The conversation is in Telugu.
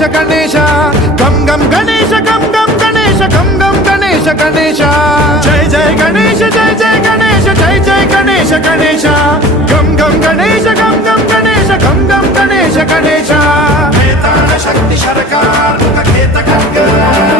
గణేశ గణేశ గం గం గణేశ గం గం గణేశ గం గం గణేశ గణేశ జయ జయ గణేశ జయ జయ గణేశ జయ జయ గణేశ గణేశ గం గం గణేశ గం గం గణేశ గం గం గణేశ గణేశ వేతాళ శక్తి శరకార్ ముఖ ఖేత ఖడ్గ